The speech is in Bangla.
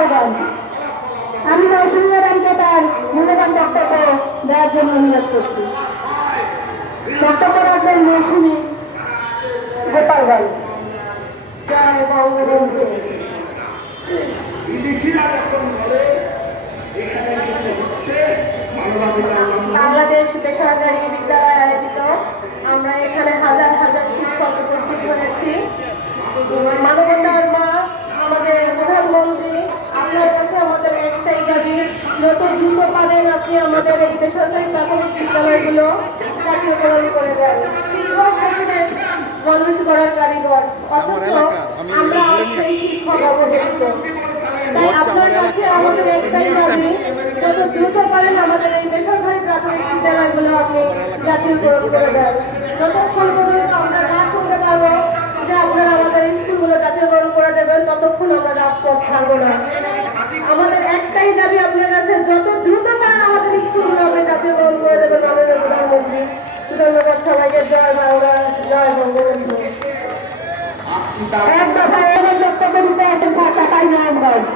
গোপালগঞ্জ। আমি মৌসুমী ম্যাডামকে তার মূল্যবান বক্তব্য দেওয়ার জন্য অনুরোধ করছি। বক্তব্য রাখবেন মৌসুমী, গোপালগঞ্জ। জয় বঙ্গবন্ধু। বাংলাদেশ বেসরকারি বিদ্যালয় আয়োজিত আমরা এখানে হাজার হাজার শিক্ষক উপস্থিত হয়েছি। মানবতার মা আমাদের প্রধানমন্ত্রী, আপনার কাছে আমাদের একটাই দাবি, যত দ্রুত পারেন আপনি আমাদের এই বেসরকারি প্রাথমিক বিদ্যালয়গুলো কার্যকরণ করে দেন। শিক্ষক হচ্ছেন মানুষ গড়ার কারিগর, অথচ আমরা সেই শিক্ষক অবহেলিত। তাই আপনার কাছে আমাদের একটাই দাবি, যত দ্রুত পারেন আমাদের এই বেসরকারি প্রাথমিক বিদ্যালয়গুলো আপনি জাতীয়করণ করে দেন। যতক্ষণ পর্যন্ত আমরা না শুনতে পারবো যে আপনারা আমাদের স্কুলগুলো জাতীয়করণ করে দেবেন, ততক্ষণ আমরা রাজপথ ছাড়বো না। আমাদের একটাই দাবি আপনার কাছে, যত দ্রুত পারেন আমাদের স্কুলগুলো আপনি জাতীয়করণ করে দেবেন মাননীয় প্রধানমন্ত্রী। ধন্যবাদ সবাইকে। জয় বাংলা, জয় বঙ্গবন্ধু। এক দফায় বক্তব্য দিতে আসেন ঢাকা টাইগারগঞ্জ।